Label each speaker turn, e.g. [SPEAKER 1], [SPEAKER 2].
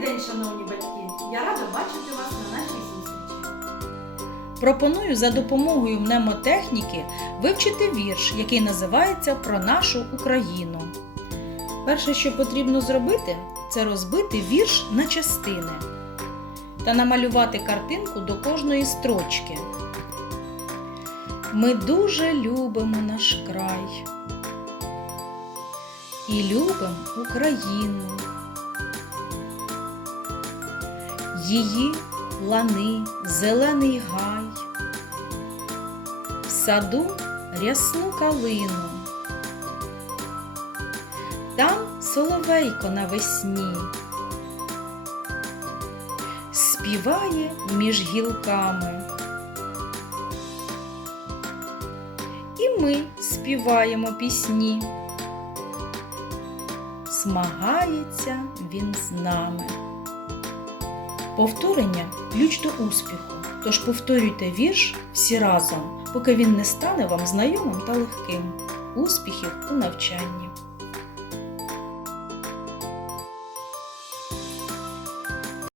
[SPEAKER 1] день, шановні батьки! Я рада бачити вас на нашій зустрічі.
[SPEAKER 2] Пропоную за допомогою мнемотехніки вивчити вірш, який називається Про нашу Україну. Перше, що потрібно зробити, це розбити вірш на частини та намалювати картинку до кожної строчки. Ми дуже любимо наш край і любимо Україну. Її лани, зелений гай, в саду рясну калину. Там соловейко навесні співає між гілками. І ми співаємо пісні. Змагається він з нами. Повторення ключ до успіху. Тож повторюйте вірш всі разом, поки він не стане вам знайомим та легким. Успіхів у навчанні!